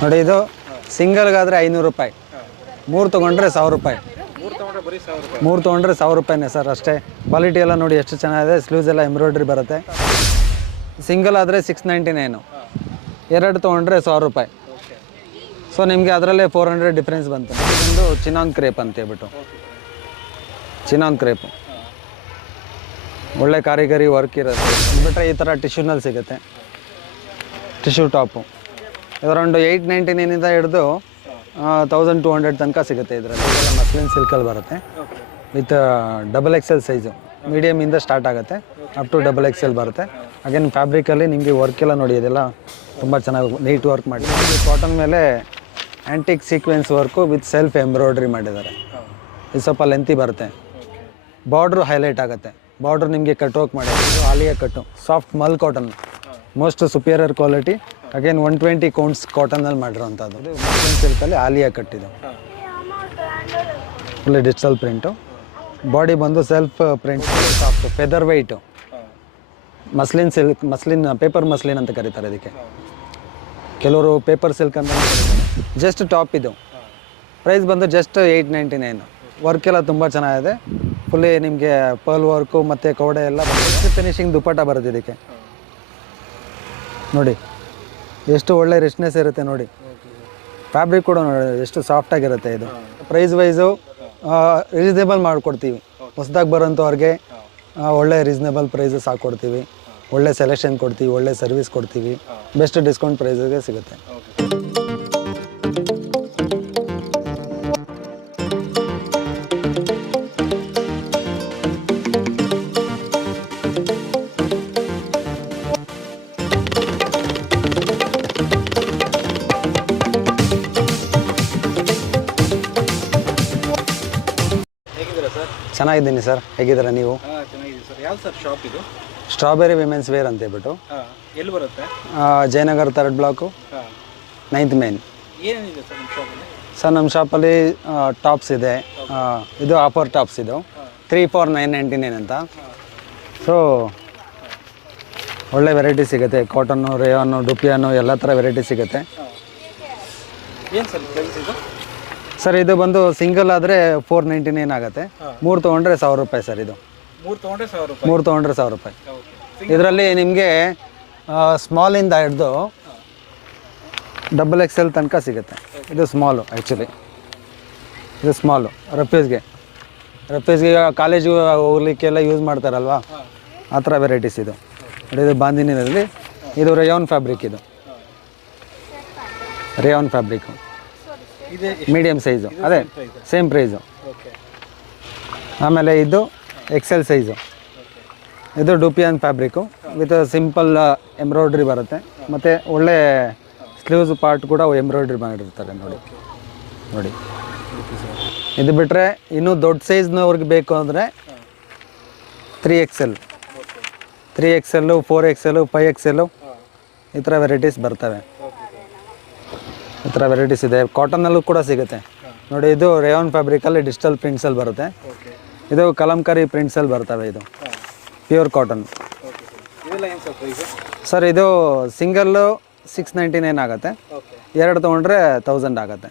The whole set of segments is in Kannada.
ನೋಡಿ ಇದು ಸಿಂಗಲ್ಗಾದರೆ 500 ರೂಪಾಯಿ, 3 ತೊಗೊಂಡ್ರೆ 1000 ರೂಪಾಯಿ. 3 ತೊಗೊಂಡ್ರೆ 1000 ರೂಪಾಯಿನೇ ಸರ್ ಅಷ್ಟೇ. ಕ್ವಾಲಿಟಿ ಎಲ್ಲ ನೋಡಿ ಎಷ್ಟು ಚೆನ್ನಾಗಿದೆ. ಸ್ಲೀವ್ಸ್ ಎಲ್ಲ ಎಂಬ್ರಾಯ್ಡ್ರಿ ಬರುತ್ತೆ. ಸಿಂಗಲ್ ಆದರೆ 699, 2 ತೊಗೊಂಡ್ರೆ 1000 ರೂಪಾಯಿ. ಸೊ ನಿಮಗೆ ಅದರಲ್ಲೇ 400 ಡಿಫ್ರೆನ್ಸ್ ಬಂತು. ಇದೊಂದು ಚಿನಾನ್ ಕ್ರೇಪ್ ಅಂತ ಹೇಳ್ಬಿಟ್ಟು, ಚಿನಾನ್ ಕ್ರೇಪು ಒಳ್ಳೆ ಕಾರಿಗರಿ ವರ್ಕ್ ಇರುತ್ತೆ. ಬಿಟ್ಟರೆ ಈ ಥರ ಟಿಶ್ಯೂನಲ್ಲಿ ಸಿಗುತ್ತೆ, ಟಿಶ್ಯೂ ಟಾಪು. ಇದರೊಂದು 899 ಹಿಡಿದು 1200 ತನಕ ಸಿಗುತ್ತೆ. ಇದರಲ್ಲಿ ಇದೆಲ್ಲ ಮಸ್ಲಿನ್ ಸಿಲ್ಕಲ್ಲಿ ಬರುತ್ತೆ ವಿತ್ XXL ಸೈಜು. ಮೀಡಿಯಮಿಂದ ಸ್ಟಾರ್ಟ್ ಆಗುತ್ತೆ ಅಪ್ ಟು XXL ಬರುತ್ತೆ. ಅಗೇನ್ ಫ್ಯಾಬ್ರಿಕಲ್ಲಿ ನಿಮಗೆ ವರ್ಕ್ ಎಲ್ಲ ನೋಡಿ, ಇದೆಲ್ಲ ತುಂಬ ಚೆನ್ನಾಗಿ ನೀಟ್ ವರ್ಕ್ ಮಾಡಿ. ಕಾಟನ್ ಮೇಲೆ antique sequence work with self embroidery ಮಾಡಿದ್ದಾರೆ. ಇದು ಸ್ವಲ್ಪ ಲೆಂತಿ ಬರುತ್ತೆ. ಬಾರ್ಡ್ರು ಹೈಲೈಟ್ ಆಗುತ್ತೆ. ಬಾರ್ಡ್ರ್ ನಿಮಗೆ ಕಟ್ ವರ್ಕ್ ಮಾಡಿದ್ದಾರೆ. Alia cut soft mul cotton, most superior quality. Again 120 counts ಕಾಟನಲ್ಲಿ ಮಾಡಿರೋಂಥದ್ದು. ಇದು ಮಸ್ಲಿನ್ ಸಿಲ್ಕಲ್ಲಿ ಆಲಿಯಾ ಕಟ್ಟಿದ್ದು, ಫುಲ್ಲಿ ಡಿಜಿಟಲ್ ಪ್ರಿಂಟು. ಬಾಡಿ ಬಂದು self print, soft feather white muslin silk. Muslin paper muslin ಅಂತ ಕರೀತಾರೆ ಇದಕ್ಕೆ, ಕೆಲವರು ಪೇಪರ್ ಸಿಲ್ಕ್ ಅಂತ ಕರೀತಾರೆ. ಜಸ್ಟ್ ಟಾಪ್ ಇದು. ಪ್ರೈಸ್ ಬಂದು ಜಸ್ಟ್ 899. ವರ್ಕ್ ಎಲ್ಲ ತುಂಬ ಚೆನ್ನಾಗಿದೆ. ಫುಲ್ಲಿ ನಿಮಗೆ ಪರ್ಲ್ ವರ್ಕು ಮತ್ತು ಕವಡೆ ಎಲ್ಲ ಬಂದು ಫಿನಿಶಿಂಗ್ ದುಪ್ಪಟ್ಟ ಬರುತ್ತೆ ಇದಕ್ಕೆ. ನೋಡಿ ಎಷ್ಟು ಒಳ್ಳೆ ರಿಚ್ನೆಸ್ ಇರುತ್ತೆ ನೋಡಿ. ಫ್ಯಾಬ್ರಿಕ್ ಕೂಡ ನೋಡಿ ಎಷ್ಟು ಸಾಫ್ಟಾಗಿರುತ್ತೆ. ಇದು ಪ್ರೈಸ್ ವೈಸು ರೀಸನೇಬಲ್ ಮಾಡಿಕೊಡ್ತೀವಿ. ಹೊಸದಾಗಿ ಬರೋಂಥವ್ರಿಗೆ ಒಳ್ಳೆ ರೀಸನೇಬಲ್ ಪ್ರೈಸಸ್ ಹಾಕ್ಕೊಡ್ತೀವಿ. ಒಳ್ಳೆ ಸೆಲೆಕ್ಷನ್ ಕೊಡ್ತೀವಿ, ಒಳ್ಳೆ ಸರ್ವಿಸ್ ಕೊಡ್ತೀವಿ. ಬೆಸ್ಟ್ ಡಿಸ್ಕೌಂಟ್ ಪ್ರೈಸ್ಗೆ ಸಿಗುತ್ತೆ. ಚೆನ್ನಾಗಿದ್ದೀನಿ ಸರ್, ಹೇಗಿದ್ದೀರಾ ನೀವು? ಚೆನ್ನಾಗಿದೆ ಸರ್. ಯಾವ ಸರ್ ಶಾಪ್ ಇದು? ಸ್ಟ್ರಾಬೆರಿ ವಿಮೆನ್ಸ್ ವೇರ್ ಅಂತ ಹೇಳ್ಬಿಟ್ಟು. ಎಲ್ಲಿ ಬರುತ್ತೆ? Jayanagar 3rd block, 9th main. ಏನೇನಿದೆ ಸರ್ ನಿಮ್ಮ ಶಾಪಲ್ಲಿ? ಸರ್ ನಮ್ಮ ಶಾಪಲ್ಲಿ ಟಾಪ್ಸ್ ಇದೆ. ಇದು ಆಫರ್ ಟಾಪ್ಸ್ ಇದು 3 for 999 ಅಂತ. ಸೊ ಒಳ್ಳೆ ವೆರೈಟಿ ಸಿಗುತ್ತೆ. ಕಾಟನ್ನು, ರೇಯಾನು, ಡುಪಿಯಾನು ಎಲ್ಲ ಥರ ವೆರೈಟಿ ಸಿಗುತ್ತೆ. ಏನು ಸರ್ ಪ್ರೈಸ್ ಇದು? ಸರ್ ಇದು ಬಂದು ಸಿಂಗಲ್ ಆದರೆ 499 ಆಗುತ್ತೆ. 3 ತೊಗೊಂಡ್ರೆ 1000 ರೂಪಾಯಿ ಸರ್. ಇದು 3 ತೊಗೊಂಡ್ರೆ 1000 ರೂಪಾಯಿ. 3 ತೊಗೊಂಡ್ರೆ 1000 ರೂಪಾಯಿ. ಇದರಲ್ಲಿ ನಿಮಗೆ ಸ್ಮಾಲಿಂದ ಹಿಡ್ದು XXL ತನಕ ಸಿಗುತ್ತೆ. ಇದು ಸ್ಮಾಲು ಆ್ಯಕ್ಚುಲಿ, ಇದು ಸ್ಮಾಲು ರಫ್ಯೂಸ್ಗೆ ಕಾಲೇಜಿಗೆ ಹೋಗ್ಲಿಕ್ಕೆಲ್ಲ ಯೂಸ್ ಮಾಡ್ತಾರಲ್ವಾ, ಆ ಥರ ವೆರೈಟೀಸ್ ಇದು. ಇದು ಬಾಂದಿನಿನಲ್ಲಿ ಇದು ರೇಯಾನ್ ಫ್ಯಾಬ್ರಿಕ್. ಇದು ರೇಯಾನ್ ಫ್ಯಾಬ್ರಿಕ್ಕು ಮೀಡಿಯಮ್ ಸೈಜು, ಅದೇ ಸೇಮ್ ಪ್ರೈಸು. ಆಮೇಲೆ ಇದು XL ಸೈಜು. ಇದು ಡುಪಿಯಾನ್ ಫ್ಯಾಬ್ರಿಕ್ಕು ವಿತ್ ಸಿಂಪಲ್ ಎಂಬ್ರಾಯ್ಡ್ರಿ ಬರುತ್ತೆ. ಮತ್ತು ಒಳ್ಳೆ ಸ್ಲೀವ್ಸ್ ಪಾರ್ಟ್ ಕೂಡ ಎಂಬ್ರಾಯ್ಡ್ರಿ ಮಾಡಿರ್ತಾರೆ ನೋಡಿ. ನೋಡಿ ಇದು ಬಿಟ್ಟರೆ ಇನ್ನೂ ದೊಡ್ಡ ಸೈಜ್ನವ್ರಿಗೆ ಬೇಕು ಅಂದರೆ 3XL, 4XL, 5XL ಈ ಥರ ವೆರೈಟೀಸ್ ಬರ್ತವೆ. ಈ ಥರ ವೆರೈಟೀಸ್ ಇದೆ. ಕಾಟನ್ನಲ್ಲೂ ಕೂಡ ಸಿಗುತ್ತೆ ನೋಡಿ. ಇದು ರೇಯಾನ್ ಫ್ಯಾಬ್ರಿಕಲ್ಲಿ ಡಿಜಿಟಲ್ ಪ್ರಿಂಟ್ಸಲ್ಲಿ ಬರುತ್ತೆ. ಇದು ಕಲಂಕಾರಿ ಪ್ರಿಂಟ್ಸಲ್ಲಿ ಬರ್ತವೆ. ಇದು ಪ್ಯೂರ್ ಕಾಟನ್. ಸರ್ ಇದು ಸಿಂಗಲ್ಲು 699 ಆಗುತ್ತೆ. 2 ತೊಗೊಂಡ್ರೆ 1000 ಆಗುತ್ತೆ.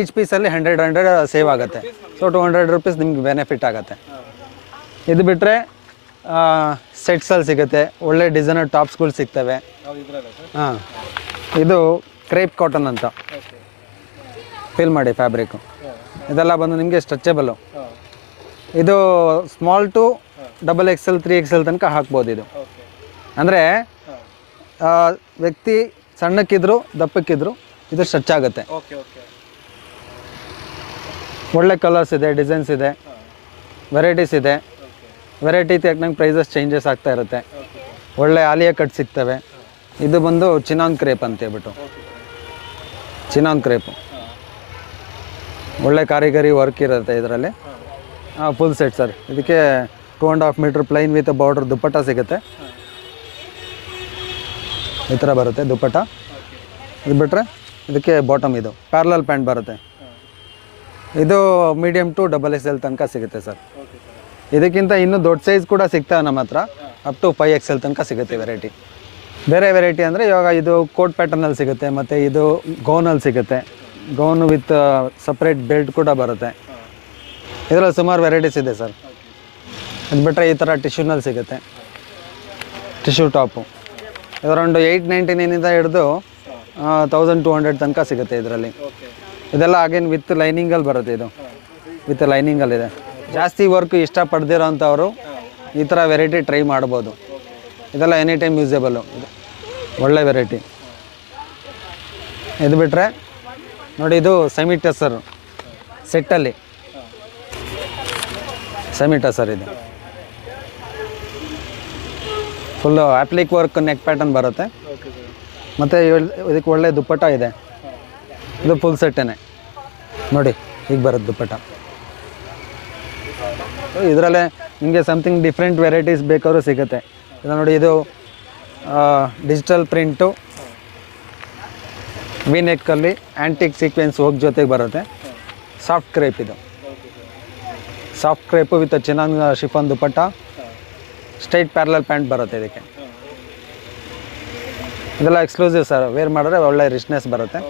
ಈಚ್ ಪೀಸಲ್ಲಿ 100 ಸೇವ್ ಆಗುತ್ತೆ. ಸೊ 200 ರೂಪೀಸ್ ನಿಮ್ಗೆ ಬೆನಿಫಿಟ್ ಆಗುತ್ತೆ. ಇದು ಬಿಟ್ಟರೆ ಸೆಟ್ಸಲ್ಲಿ ಸಿಗುತ್ತೆ. ಒಳ್ಳೆ ಡಿಸೈನರ್ ಟಾಪ್ಸ್ಗಳು ಸಿಗ್ತವೆ. ಹಾಂ, ಇದು ಕ್ರೇಪ್ ಕಾಟನ್ ಅಂತ. ಫೀಲ್ ಮಾಡಿ ಫ್ಯಾಬ್ರಿಕ್ಕು. ಇದೆಲ್ಲ ಬಂದು ನಿಮಗೆ ಸ್ಟ್ರೆಚಬಲು. ಇದು ಸ್ಮಾಲ್ ಟು XXL, 3XL ತನಕ ಹಾಕ್ಬೋದು. ಇದು ಅಂದರೆ ವ್ಯಕ್ತಿ ಸಣ್ಣಕ್ಕಿದ್ರು ದಪ್ಪಕ್ಕಿದ್ರು ಇದು ಸ್ಟ್ರೆಚ್ ಆಗುತ್ತೆ. ಒಳ್ಳೆ ಕಲರ್ಸ್ ಇದೆ, ಡಿಸೈನ್ಸ್ ಇದೆ, ವೆರೈಟೀಸ್ ಇದೆ. ವೆರೈಟಿ ತಕ್ಕಂಗೆ ಪ್ರೈಸಸ್ ಚೇಂಜಸ್ ಆಗ್ತಾ ಇರುತ್ತೆ. ಒಳ್ಳೆ ಆಲಿಯಾ ಕಟ್ ಸಿಗ್ತವೆ. ಇದು ಬಂದು ಚಿನಾನ್ ಕ್ರೇಪ್ ಅಂತ ಹೇಳ್ಬಿಟ್ಟು, ಚಿನಾನ್ ಕ್ರೇಪು ಒಳ್ಳೆ ಕಾರಿಗರಿ ವರ್ಕ್ ಇರುತ್ತೆ ಇದರಲ್ಲಿ. Full set sir. ಇದಕ್ಕೆ 2.5 ಮೀಟರ್ ಪ್ಲೈನ್ ವಿತ್ ಬಾರ್ಡರ್ ದುಪ್ಪಟ್ಟ ಸಿಗುತ್ತೆ. ಈ ಥರ ಬರುತ್ತೆ ದುಪ್ಪಟ್ಟ. ಇದು ಬಿಟ್ಟರೆ ಇದಕ್ಕೆ ಬಾಟಮ್ ಇದು ಪ್ಯಾರಲಲ್ ಪ್ಯಾಂಟ್ ಬರುತ್ತೆ. ಇದು ಮೀಡಿಯಮ್ ಟು XXL ತನಕ ಸಿಗುತ್ತೆ ಸರ್. ಇದಕ್ಕಿಂತ ಇನ್ನೂ ದೊಡ್ಡ ಸೈಜ್ ಕೂಡ ಸಿಗ್ತವೆ ನಮ್ಮ ಹತ್ರ. ಅಪ್ ಟು 5XL ತನಕ ಸಿಗುತ್ತೆ ವೆರೈಟಿ. ಬೇರೆ ವೆರೈಟಿ ಅಂದರೆ ಇವಾಗ ಇದು ಕೋಟ್ ಪ್ಯಾಟರ್ನಲ್ಲಿ ಸಿಗುತ್ತೆ, ಮತ್ತು ಇದು ಗೌನಲ್ಲಿ ಸಿಗುತ್ತೆ. ಗೌನ್ ವಿತ್ ಸಪ್ರೇಟ್ ಬೆಲ್ಟ್ ಕೂಡ ಬರುತ್ತೆ. ಇದರಲ್ಲಿ ಸುಮಾರು ವೆರೈಟೀಸ್ ಇದೆ ಸರ್. ಅದು ಬಿಟ್ಟರೆ ಈ ಥರ ಟಿಶ್ಯೂನಲ್ಲಿ ಸಿಗುತ್ತೆ, ಟಿಶ್ಯೂ ಟಾಪು. ಇದರೊಂದು 899 ಹಿಡಿದು 1200 ತನಕ ಸಿಗುತ್ತೆ ಇದರಲ್ಲಿ. ಇದೆಲ್ಲ ಅಗೇನ್ ವಿತ್ ಲೈನಿಂಗಲ್ಲಿ ಬರುತ್ತೆ. ಇದು ವಿತ್ ಲೈನಿಂಗಲ್ಲಿದೆ. ಜಾಸ್ತಿ ವರ್ಕ್ ಇಷ್ಟಪಡ್ದಿರೋ ಅಂಥವರು ಈ ಥರ ವೆರೈಟಿ ಟ್ರೈ ಮಾಡ್ಬೋದು. ಇದೆಲ್ಲ ಎನಿ ಟೈಮ್ ಯೂಸೇಬಲ್ಲು, ಒಳ್ಳೆ ವೆರೈಟಿ. ಇದು ಬಿಟ್ಟರೆ ನೋಡಿ, ಇದು ಸೆಮಿ ಟಸರ್ ಸೆಟ್ಟಲ್ಲಿ, ಸೆಮಿ ಟಸರ್ ಇದು ಫುಲ್ಲು ಆ್ಯಪ್ಲಿಕ್ ವರ್ಕ್ ನೆಕ್ ಪ್ಯಾಟರ್ನ್ ಬರುತ್ತೆ. ಮತ್ತು ಇದಕ್ಕೆ ಒಳ್ಳೆ ದುಪ್ಪಟ್ಟ ಇದೆ. ಇದು ಫುಲ್ ಸೆಟ್ಟೇನೆ ನೋಡಿ, ಹೀಗೆ ಬರುತ್ತೆ ದುಪ್ಪಟ್ಟ. ಇದರಲ್ಲೇ ನಿಮಗೆ ಸಮಥಿಂಗ್ ಡಿಫ್ರೆಂಟ್ ವೆರೈಟೀಸ್ ಬೇಕಾದ್ರೂ ಸಿಗುತ್ತೆ. ಇದು ನೋಡಿ, ಇದು ಡಿಜಿಟಲ್ ಪ್ರಿಂಟು ವಿ ನೆಕ್ಕಲ್ಲಿ ಆ್ಯಂಟಿಕ್ ಸೀಕ್ವೆನ್ಸ್ ಹೋಗಿ ಜೊತೆಗೆ ಬರುತ್ತೆ. ಸಾಫ್ಟ್ ಕ್ರೇಪ್ ಇದು, soft crepe with chinon chiffon dupatta. Straight parallel pant ಬರುತ್ತೆ ಇದಕ್ಕೆ. ಇದೆಲ್ಲ ಎಕ್ಸ್ಕ್ಲೂಸಿವ್ ಸರ್, ವೇರ್ ಮಾಡಿದ್ರೆ ಒಳ್ಳೆ ರಿಚ್ನೆಸ್ ಬರುತ್ತೆ.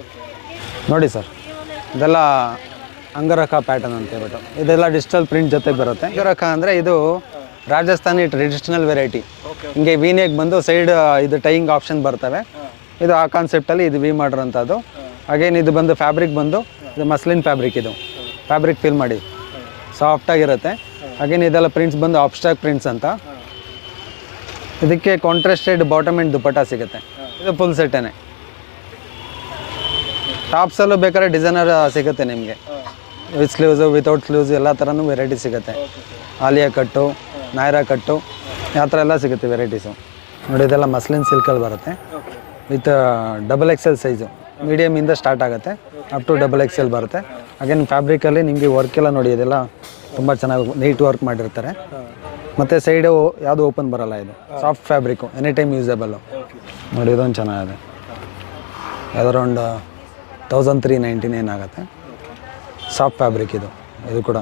ನೋಡಿ ಸರ್, ಇದೆಲ್ಲ ಅಂಗರಖ ಪ್ಯಾಟರ್ನ್ ಅಂತ ಹೇಳ್ಬಿಟ್ಟು, ಇದೆಲ್ಲ ಡಿಜಿಟಲ್ ಪ್ರಿಂಟ್ ಜೊತೆಗೆ ಬರುತ್ತೆ. ಅಂಗರಖ ಅಂದರೆ ಇದು ರಾಜಸ್ಥಾನಿ ಟ್ರೆಡಿಷನಲ್ ವೆರೈಟಿ. ಹಿಂಗೆ ವೀನೆಗೆ ಬಂದು ಸೈಡ್ ಇದು ಟೈಯಿಂಗ್ ಆಪ್ಷನ್ ಬರ್ತವೆ. ಇದು ಆ ಕಾನ್ಸೆಪ್ಟಲ್ಲಿ ಇದು ವಿ ಮಾಡಿರೋಂಥದ್ದು. ಅಗೇನ್ ಇದು ಬಂದು ಫ್ಯಾಬ್ರಿಕ್ ಬಂದು ಇದು ಮಸ್ಲಿನ್ ಫ್ಯಾಬ್ರಿಕ್. ಇದು ಫ್ಯಾಬ್ರಿಕ್ ಫೀಲ್ ಮಾಡಿ ಸಾಫ್ಟಾಗಿರುತ್ತೆ. ಅಗೇನ್ ಇದೆಲ್ಲ ಪ್ರಿಂಟ್ಸ್ ಬಂದು ಆಬ್ಸ್ಟ್ರಾಕ್ಟ್ ಪ್ರಿಂಟ್ಸ್ ಅಂತ. ಇದಕ್ಕೆ ಕಾಂಟ್ರಾಸ್ಟೆಡ್ ಬಾಟಮ್ ಆ್ಯಂಡ್ ದುಪ್ಪಟ್ಟ ಸಿಗುತ್ತೆ. ಇದು ಫುಲ್ ಸೆಟ್ಟೇನೆ. ಟಾಪ್ಸಲ್ಲೂ ಬೇಕಾದ್ರೆ ಡಿಸೈನರ್ ಸಿಗುತ್ತೆ ನಿಮಗೆ, ವಿತ್ ಸ್ಲೀವ್ಸು ವಿತೌಟ್ ಸ್ಲೀವ್ಸು ಎಲ್ಲ ಥರನೂ ವೆರೈಟಿ ಸಿಗುತ್ತೆ. ಆಲಿಯಾ ಕಟ್ಟು, ನಾಯ್ರಾ ಕಟ್ಟು, ಆ ಥರ ಎಲ್ಲ ಸಿಗುತ್ತೆ ವೆರೈಟೀಸು. ನೋಡಿ, ಇದೆಲ್ಲ ಮಸ್ಲಿನ್ ಸಿಲ್ಕಲ್ಲಿ ಬರುತ್ತೆ ವಿತ್ ಡಬಲ್ XL ಸೈಜು. ಮೀಡಿಯಮಿಂದ ಸ್ಟಾರ್ಟ್ ಆಗುತ್ತೆ ಅಪ್ ಟು ಡಬಲ್ XL ಬರುತ್ತೆ. ಅಗೇನ್ ಫ್ಯಾಬ್ರಿಕಲ್ಲಿ ನಿಮಗೆ ವರ್ಕ್ ಎಲ್ಲ ನೋಡಿ, ಇದೆಲ್ಲ ತುಂಬ ಚೆನ್ನಾಗಿ ನೀಟ್ ವರ್ಕ್ ಮಾಡಿರ್ತಾರೆ. ಮತ್ತು ಸೈಡು ಯಾವುದು ಓಪನ್ ಬರೋಲ್ಲ. ಇದು ಸಾಫ್ಟ್ ಫ್ಯಾಬ್ರಿಕ್ಕು, ಎನಿ ಟೈಮ್ ಯೂಸೇಬಲ್ಲು. ನೋಡಿ, ಇದೊಂದು ಚೆನ್ನಾಗಿದೆ. ಅದರೊಂದು 1399 ಆಗುತ್ತೆ. ಸಾಫ್ಟ್ ಫ್ಯಾಬ್ರಿಕ್ ಇದು. ಇದು ಕೂಡ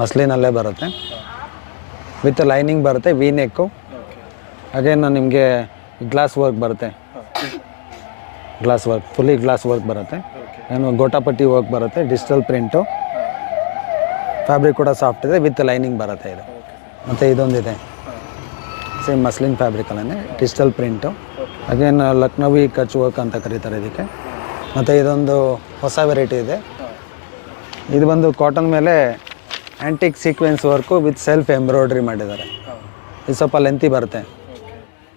ಮಸ್ಲಿನಲ್ಲೇ ಬರುತ್ತೆ ವಿತ್ ಲೈನಿಂಗ್ ಬರುತ್ತೆ, ವಿ ನೆಕ್ಕು. ಅಗೇನ್ ನಿಮಗೆ ಗ್ಲಾಸ್ ವರ್ಕ್ ಬರುತ್ತೆ, glass work, fully glass work ಬರುತ್ತೆ. ಏನು ಗೋಟಾಪಟ್ಟಿ ವರ್ಕ್ ಬರುತ್ತೆ, ಡಿಜಿಟಲ್ ಪ್ರಿಂಟು. ಫ್ಯಾಬ್ರಿಕ್ ಕೂಡ ಸಾಫ್ಟ್ ಇದೆ, ವಿತ್ ಲೈನಿಂಗ್ ಬರುತ್ತೆ ಇದು. ಮತ್ತು ಇದೊಂದಿದೆ ಸೇಮ್ ಮಸ್ಲಿನ್ ಫ್ಯಾಬ್ರಿಕಲ್ಲೇ ಡಿಜಿಟಲ್ ಪ್ರಿಂಟು. ಅಗೇನ್ ಲಕ್ನವಿ ಕಚ್ ವರ್ಕ್ ಅಂತ ಕರೀತಾರೆ ಇದಕ್ಕೆ. ಮತ್ತು ಇದೊಂದು ಹೊಸ ವೆರೈಟಿ ಇದೆ. ಇದು ಬಂದು ಕಾಟನ್ ಮೇಲೆ antique sequence work with self embroidery ಮಾಡಿದ್ದಾರೆ. ಇದು ಸ್ವಲ್ಪ ಲೆಂತಿ ಬರುತ್ತೆ.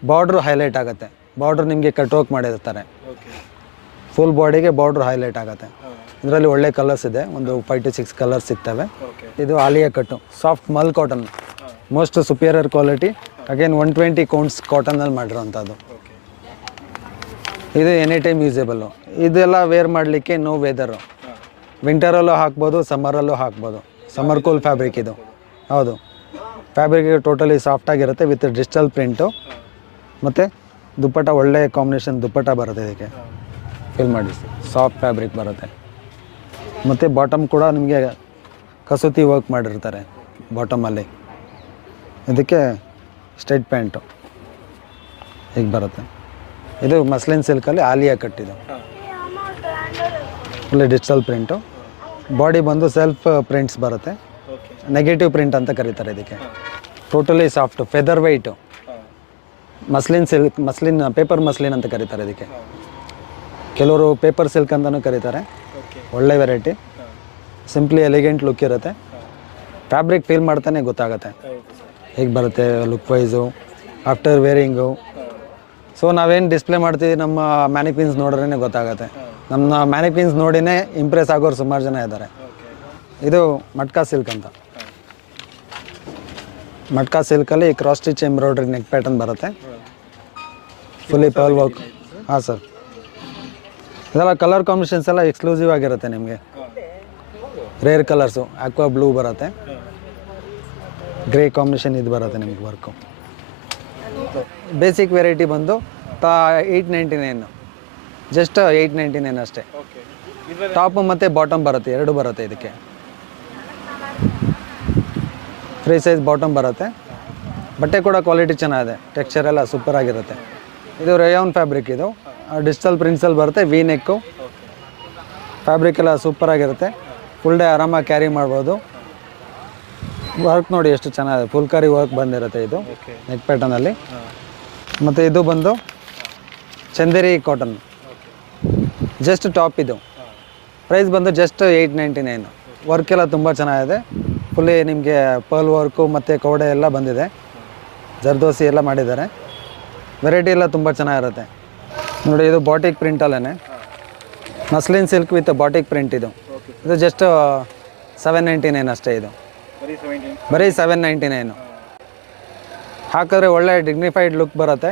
ಬಾರ್ಡ್ರು ಹೈಲೈಟ್ ಆಗುತ್ತೆ. ಬಾರ್ಡ್ರ್ ನಿಮಗೆ ಕಟ್ ವರ್ಕ್ ಮಾಡಿರ್ತಾರೆ. ಫುಲ್ ಬಾಡಿಗೆ ಬಾರ್ಡ್ರ್ ಹೈಲೈಟ್ ಆಗುತ್ತೆ. ಇದರಲ್ಲಿ ಒಳ್ಳೆ ಕಲರ್ಸ್ ಇದೆ, ಒಂದು 5 to 6 ಕಲರ್ಸ್ ಸಿಗ್ತವೆ. ಇದು Alia cut, soft mul cotton, most superior quality. Again 120 counts ಕಾಟನಲ್ಲಿ ಮಾಡಿರೋವಂಥದ್ದು. ಇದು ಎನಿ ಟೈಮ್ ಯೂಸೇಬಲ್ಲು. ಇದೆಲ್ಲ ವೇರ್ ಮಾಡಲಿಕ್ಕೆ ನೋ ವೆದರು. ವಿಂಟರಲ್ಲೂ ಹಾಕ್ಬೋದು, ಸಮ್ಮರಲ್ಲೂ ಹಾಕ್ಬೋದು. ಸಮ್ಮರ್ ಕೂಲ್ ಫ್ಯಾಬ್ರಿಕ್ ಇದು. ಹೌದು, ಫ್ಯಾಬ್ರಿಕ್ ಟೋಟಲಿ ಸಾಫ್ಟಾಗಿರುತ್ತೆ ವಿತ್ ಡಿಜಿಟಲ್ ಪ್ರಿಂಟು. ಮತ್ತು ದುಪ್ಪಟ್ಟ ಒಳ್ಳೆ ಕಾಂಬಿನೇಷನ್ ದುಪ್ಪಟ್ಟ ಬರುತ್ತೆ ಇದಕ್ಕೆ. ಫೀಲ್ ಮಾಡಿ, ಸಾಫ್ಟ್ ಫ್ಯಾಬ್ರಿಕ್ ಬರುತ್ತೆ. ಮತ್ತು ಬಾಟಮ್ ಕೂಡ ನಿಮಗೆ ಕಸೂತಿ ವರ್ಕ್ ಮಾಡಿರ್ತಾರೆ ಬಾಟಮಲ್ಲಿ. ಇದಕ್ಕೆ ಸ್ಟ್ರೈಟ್ ಪ್ಯಾಂಟು ಹೀಗೆ ಬರುತ್ತೆ. ಇದು ಮಸ್ಲಿನ್ ಸಿಲ್ಕಲ್ಲಿ ಆಲಿಯಾ ಕಟ್ಟಿದ್ದು, ಒಳ್ಳೆ ಡಿಜಿಟಲ್ ಪ್ರಿಂಟು. ಬಾಡಿ ಬಂದು ಸೆಲ್ಫ್ ಪ್ರಿಂಟ್ಸ್ ಬರುತ್ತೆ, ನೆಗೆಟಿವ್ ಪ್ರಿಂಟ್ ಅಂತ ಕರೀತಾರೆ ಇದಕ್ಕೆ. Totally soft, feather white, muslin silk, muslin paper muslin ಅಂತ ಕರೀತಾರೆ ಇದಕ್ಕೆ. ಕೆಲವರು ಪೇಪರ್ ಸಿಲ್ಕ್ ಅಂತಲೂ ಕರೀತಾರೆ. ಒಳ್ಳೆ ವೆರೈಟಿ, ಸಿಂಪ್ಲಿ ಎಲಿಗೆಂಟ್ ಲುಕ್ ಇರುತ್ತೆ. ಫ್ಯಾಬ್ರಿಕ್ ಫೀಲ್ ಮಾಡ್ತಾನೆ ಗೊತ್ತಾಗುತ್ತೆ ಹೇಗೆ ಬರುತ್ತೆ ಲುಕ್ ವೈಸು, ಆಫ್ಟರ್ ವೇರಿಂಗು. ಸೊ ನಾವೇನು ಡಿಸ್ಪ್ಲೇ ಮಾಡ್ತೀವಿ ನಮ್ಮ ಮ್ಯಾನಿಕ್ವಿನ್ಸ್ ನೋಡ್ರೇ ಗೊತ್ತಾಗುತ್ತೆ. ನಮ್ಮ ಮ್ಯಾನಿಕ್ವಿನ್ಸ್ ನೋಡಿನೇ ಇಂಪ್ರೆಸ್ ಆಗೋರು ಸುಮಾರು ಜನ ಇದ್ದಾರೆ. ಇದು ಮಟ್ಕಾ ಸಿಲ್ಕ್ ಅಂತ. ಮಟ್ಕಾ ಸಿಲ್ಕಲ್ಲಿ cross stitch embroidery neck pattern ಬರುತ್ತೆ, ಫುಲ್ಲಿ ಪರ್ಲ್ ವರ್ಕ್. ಹಾಂ ಸರ್, ಇದೆಲ್ಲ ಕಲರ್ ಕಾಂಬಿನೇಷನ್ಸ್ ಎಲ್ಲ ಎಕ್ಸ್ಕ್ಲೂಸಿವ್ ಆಗಿರುತ್ತೆ ನಿಮಗೆ. ರೇರ್ ಕಲರ್ಸು, ಆಕ್ವಾ ಬ್ಲೂ ಬರುತ್ತೆ, ಗ್ರೇ ಕಾಂಬಿನೇಷನ್ ಇದು ಬರುತ್ತೆ ನಿಮಗೆ ವರ್ಕು. ಬೇಸಿಕ್ ವೆರೈಟಿ ಬಂದು 899, ಜಸ್ಟ್ 899 ಅಷ್ಟೇ. ಟಾಪು ಮತ್ತು ಬಾಟಮ್ ಬರುತ್ತೆ, ಎರಡು ಬರುತ್ತೆ ಇದಕ್ಕೆ. ಫ್ರೀ ಸೈಜ್ ಬಾಟಮ್ ಬರುತ್ತೆ. ಬಟ್ಟೆ ಕೂಡ ಕ್ವಾಲಿಟಿ ಚೆನ್ನಾಗಿದೆ, ಟೆಕ್ಸ್ಚರ್ ಎಲ್ಲ ಸೂಪರ್ ಆಗಿರುತ್ತೆ. ಇದು ರೇಯಾನ್ ಫ್ಯಾಬ್ರಿಕ್, ಇದು ಡಿಜಿಟಲ್ ಪ್ರಿಂಟ್ಸಲ್ಲಿ ಬರುತ್ತೆ. ವಿ ನೆಕ್ಕು, ಫ್ಯಾಬ್ರಿಕ್ ಎಲ್ಲ ಸೂಪರಾಗಿರುತ್ತೆ. ಫುಲ್ ಡೇ ಆರಾಮಾಗಿ ಕ್ಯಾರಿ ಮಾಡ್ಬೋದು. ವರ್ಕ್ ನೋಡಿ ಎಷ್ಟು ಚೆನ್ನಾಗಿದೆ, ಫುಲ್ಕಾರಿ ವರ್ಕ್ ಬಂದಿರುತ್ತೆ ಇದು ಓಕೆ. ನೆಕ್ ಪ್ಯಾಟರ್ನಲ್ಲಿ. ಮತ್ತು ಇದು ಬಂದು ಚಂದೇರಿ ಕಾಟನ್, ಜಸ್ಟ್ ಟಾಪ್. ಇದು ಪ್ರೈಸ್ ಬಂದು ಜಸ್ಟ್ 899. ವರ್ಕ್ ಎಲ್ಲ ತುಂಬ ಚೆನ್ನಾಗಿದೆ. ಫುಲ್ಲಿ ನಿಮಗೆ ಪರ್ಲ್ ವರ್ಕು ಮತ್ತು ಕೌಡೆ ಎಲ್ಲ ಬಂದಿದೆ. ಜರ್ದೋಸಿ ಎಲ್ಲ ಮಾಡಿದ್ದಾರೆ. ವೆರೈಟಿ ಎಲ್ಲ ತುಂಬ ಚೆನ್ನಾಗಿರುತ್ತೆ ನೋಡಿ. ಇದು ಬಾಟಿಕ್ ಪ್ರಿಂಟಲ್ಲೇ muslin silk with batik print. ಇದು ಜಸ್ಟ್ 799 ಅಷ್ಟೇ. ಇದು ಬರೀ 799. ಹಾಕಿದ್ರೆ ಒಳ್ಳೆ ಡಿಗ್ನಿಫೈಡ್ ಲುಕ್ ಬರುತ್ತೆ.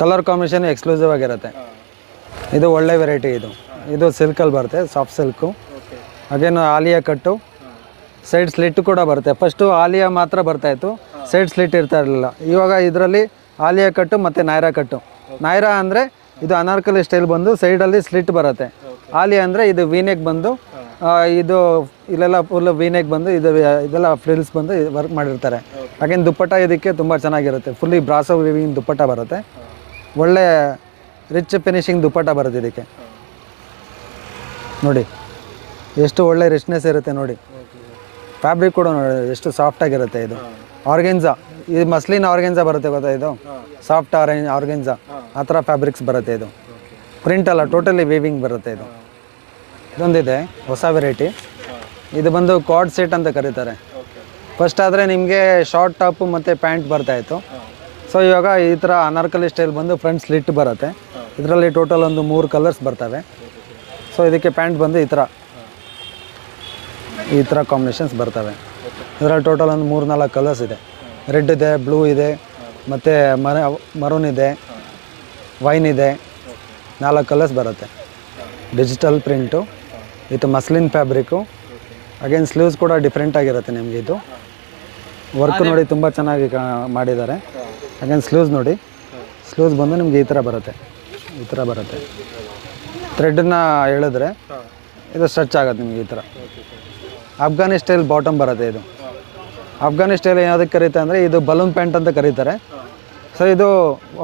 ಕಲರ್ ಕಾಂಬಿನೇಷನ್ ಎಕ್ಸ್ಕ್ಲೂಸಿವ್ ಆಗಿರುತ್ತೆ. ಇದು ಒಳ್ಳೆ ವೆರೈಟಿ. ಇದು ಸಿಲ್ಕಲ್ಲಿ ಬರುತ್ತೆ, ಸಾಫ್ಟ್ ಸಿಲ್ಕು. ಅಗೇನು ಆಲಿಯಾ ಕಟ್ಟು, ಸೈಡ್ ಸ್ಲಿಟ್ ಕೂಡ ಬರುತ್ತೆ. ಫಸ್ಟು ಆಲಿಯಾ ಮಾತ್ರ ಬರ್ತಾಯಿತ್ತು, ಸೈಡ್ ಸ್ಲಿಟ್ ಇರ್ತಾ ಇರಲಿಲ್ಲ. ಇವಾಗ ಇದರಲ್ಲಿ ಆಲಿಯಾ ಕಟ್ಟು ಮತ್ತು ನೈರಾ ಕಟ್ಟು. ನೈರಾ ಅಂದರೆ ಇದು ಅನಾರ್ಕಲಿ ಸ್ಟೈಲ್ ಬಂದು ಸೈಡಲ್ಲಿ ಸ್ಲಿಟ್ ಬರುತ್ತೆ. ಆಲಿಯಾ ಅಂದರೆ ಇದು ವೀನೆಕ್ ಬಂದು ಇದು ಇಲ್ಲೆಲ್ಲ ಫುಲ್ ವೀನೆಕ್ ಬಂದು ಇದೆಲ್ಲ ಫ್ರಿಲ್ಸ್ ಬಂದು ವರ್ಕ್ ಮಾಡಿರ್ತಾರೆ. ಹಾಗೇನು ದುಪ್ಪಟ್ಟ ಇದಕ್ಕೆ ತುಂಬ ಚೆನ್ನಾಗಿರುತ್ತೆ. ಫುಲ್ಲಿ ಬ್ರಾಸೋ ವಿವಿಂಗ್ ದುಪ್ಪಟ್ಟ ಬರುತ್ತೆ. ಒಳ್ಳೆ ರಿಚ್ ಫಿನಿಶಿಂಗ್ ದುಪ್ಪಟ್ಟ ಬರುತ್ತೆ ಇದಕ್ಕೆ ನೋಡಿ. ಎಷ್ಟು ಒಳ್ಳೆ ರಿಚ್ನೆಸ್ ಇರುತ್ತೆ ನೋಡಿ. ಫ್ಯಾಬ್ರಿಕ್ ಕೂಡ ನೋಡಿ ಎಷ್ಟು ಸಾಫ್ಟಾಗಿರುತ್ತೆ. ಇದು ಆರ್ಗೆನ್ಜಾ, ಇದು ಮಸ್ಲಿನ್ ಆರ್ಗೆನ್ಜಾ ಬರುತ್ತೆ ಗೊತ್ತಾ, ಇದು ಸಾಫ್ಟ್ ಆರ್ಗೆನ್ಜಾ ಆ ಥರ ಫ್ಯಾಬ್ರಿಕ್ಸ್ ಬರುತ್ತೆ. ಇದು ಪ್ರಿಂಟ್ ಅಲ್ಲ, ಟೋಟಲಿ ವೀವಿಂಗ್ ಬರುತ್ತೆ. ಇದು ಇದೊಂದಿದೆ ಹೊಸ ವೆರೈಟಿ. ಇದು ಬಂದು ಕಾರ್ಡ್ ಸೆಟ್ ಅಂತ ಕರೀತಾರೆ. ಫಸ್ಟ್ ಆದರೆ ನಿಮಗೆ ಶಾರ್ಟ್ ಟಾಪು ಮತ್ತು ಪ್ಯಾಂಟ್ ಬರ್ತಾಯಿತ್ತು. ಸೊ ಇವಾಗ ಈ ಥರ ಅನಾರ್ಕಲಿ ಸ್ಟೈಲ್ ಬಂದು ಫ್ರಂಟ್ ಸ್ಲಿಟ್ ಬರುತ್ತೆ. ಇದರಲ್ಲಿ ಟೋಟಲ್ ಒಂದು 3 ಕಲರ್ಸ್ ಬರ್ತವೆ. ಸೊ ಇದಕ್ಕೆ ಪ್ಯಾಂಟ್ ಬಂದು ಈ ಥರ ಕಾಂಬಿನೇಷನ್ಸ್ ಬರ್ತವೆ. ಇದರಲ್ಲಿ ಟೋಟಲ್ ಒಂದು 3-4 ಕಲರ್ಸ್ ಇದೆ. ರೆಡ್ ಇದೆ, ಬ್ಲೂ ಇದೆ, ಮತ್ತು ಮರೂನ್ ಇದೆ, ವೈನ್ ಇದೆ. 4 ಕಲರ್ಸ್ ಬರುತ್ತೆ. Digital print with muslin fabric. Again sleeves ಕೂಡ ಡಿಫ್ರೆಂಟ್ ಆಗಿರುತ್ತೆ ನಿಮಗೆ. ಇದು ವರ್ಕ್ ನೋಡಿ ತುಂಬ ಚೆನ್ನಾಗಿ ಮಾಡಿದ್ದಾರೆ. ಅಗೇನ್ ಸ್ಲೀವ್ಸ್ ನೋಡಿ, ಸ್ಲೀವ್ಸ್ ಬಂದು ನಿಮಗೆ ಈ ಥರ ಬರುತ್ತೆ. ಈ ಥರ ಬರುತ್ತೆ. ಥ್ರೆಡ್ನ ಹೇಳಿದ್ರೆ ಇದು ಸ್ಟ್ರೆಚ್ ಆಗುತ್ತೆ ನಿಮಗೆ ಈ ಥರ. ಅಫ್ಘಾನಿ ಸ್ಟೈಲ್ ಬಾಟಮ್ ಬರುತ್ತೆ. ಇದು ಅಫ್ಘಾನಿ ಸ್ಟೈಲ್ ಯಾವುದಕ್ಕೆ ಕರೀತಾರೆ ಅಂದರೆ ಇದು ಬಲೂನ್ ಪ್ಯಾಂಟ್ ಅಂತ ಕರೀತಾರೆ. ಸೊ ಇದು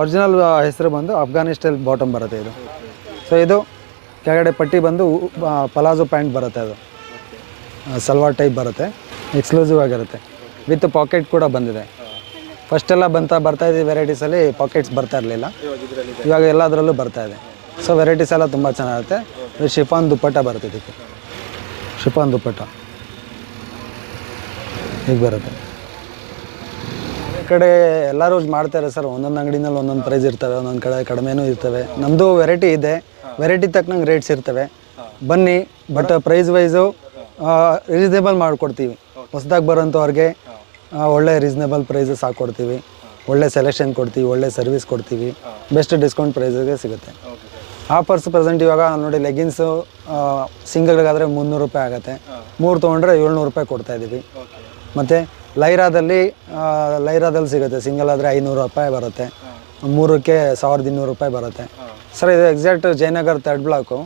ಒರಿಜಿನಲ್ ಹೆಸರು ಬಂದು ಅಫ್ಘಾನಿ ಸ್ಟೈಲ್ ಬಾಟಮ್ ಬರುತ್ತೆ ಇದು. ಸೊ ಇದು ಕೆಳಗಡೆ ಪಟ್ಟಿ ಬಂದು ಪಲಾಜೋ ಪ್ಯಾಂಟ್ ಬರುತ್ತೆ. ಅದು ಸಲ್ವಾರ್ ಟೈಪ್ ಬರುತ್ತೆ. ಎಕ್ಸ್ಕ್ಲೂಸಿವ್ ಆಗಿರುತ್ತೆ. ವಿತ್ ಪಾಕೆಟ್ ಕೂಡ ಬಂದಿದೆ. ಫಸ್ಟೆಲ್ಲ ಬರ್ತಾಯಿದ್ದ ವೆರೈಟೀಸಲ್ಲಿ ಪಾಕೆಟ್ಸ್ ಬರ್ತಾ ಇರಲಿಲ್ಲ. ಇವಾಗ ಎಲ್ಲದರಲ್ಲೂ ಬರ್ತಾಯಿದೆ. ಸೊ ವೆರೈಟೀಸ್ ಎಲ್ಲ ತುಂಬ ಚೆನ್ನಾಗಿರುತ್ತೆ. ಇದು ಶಿಫಾನ್ ದುಪ್ಪಟ್ಟ ಬರುತ್ತೆ. ಇದಕ್ಕೆ ಶಿಫಾನ್ ದುಪ್ಪಟ್ಟ ಹೀಗೆ ಬರುತ್ತೆ. ಈ ಕಡೆ ಎಲ್ಲರೂ ಮಾಡ್ತಾರೆ ಸರ್. ಒಂದೊಂದು ಅಂಗಡಿನಲ್ಲಿ ಒಂದೊಂದು ಪ್ರೈಸ್ ಇರ್ತವೆ, ಒಂದೊಂದು ಕಡೆ ಕಡಿಮೆನೂ ಇರ್ತವೆ. ನಮ್ಮದು ವೆರೈಟಿ ಇದೆ, ವೆರೈಟಿ ತಕ್ಕನಂಗೆ ರೇಟ್ಸ್ ಇರ್ತವೆ. ಬನ್ನಿ, ಬಟ್ ಪ್ರೈಸ್ ವೈಸು ರೀಸನೇಬಲ್ ಮಾಡಿಕೊಡ್ತೀವಿ. ಹೊಸದಾಗಿ ಬರೋಂಥವ್ರಿಗೆ ಒಳ್ಳೆ ರೀಸನೇಬಲ್ ಪ್ರೈಸಸ್ ಹಾಕ್ಕೊಡ್ತೀವಿ. ಒಳ್ಳೆ ಸೆಲೆಕ್ಷನ್ ಕೊಡ್ತೀವಿ, ಒಳ್ಳೆ ಸರ್ವಿಸ್ ಕೊಡ್ತೀವಿ. ಬೆಸ್ಟ್ ಡಿಸ್ಕೌಂಟ್ ಪ್ರೈಸಿಗೆ ಸಿಗುತ್ತೆ. ಆಫರ್ಸ್ ಪ್ರೆಸೆಂಟ್ ಇವಾಗ ನೋಡಿ, ಲೆಗಿನ್ಸು ಸಿಂಗಲ್ಗಾದರೆ 300 ರೂಪಾಯಿ ಆಗುತ್ತೆ. 3 ತೊಗೊಂಡ್ರೆ 700 ರೂಪಾಯಿ ಕೊಡ್ತಾಯಿದ್ದೀವಿ. ಮತ್ತು ಲೈರಾದಲ್ಲಿ ಸಿಗುತ್ತೆ. ಸಿಂಗಲ್ ಆದರೆ 500 ರೂಪಾಯಿ ಬರುತ್ತೆ. 3ಕ್ಕೆ 1200 ರೂಪಾಯಿ ಬರುತ್ತೆ. ಸರ್ ಇದು exact Jayanagar 3rd block,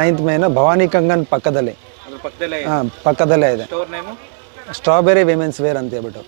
9th main, Bhavani Kangan ಪಕ್ಕದಲ್ಲಿ. ಪಕ್ಕದಲ್ಲೇ ಇದೆ. ಸ್ಟ್ರಾಬೆರಿ ವಿಮೆನ್ಸ್ ವೇರ್ ಅಂತ ಹೇಳ್ಬಿಟ್ಟು.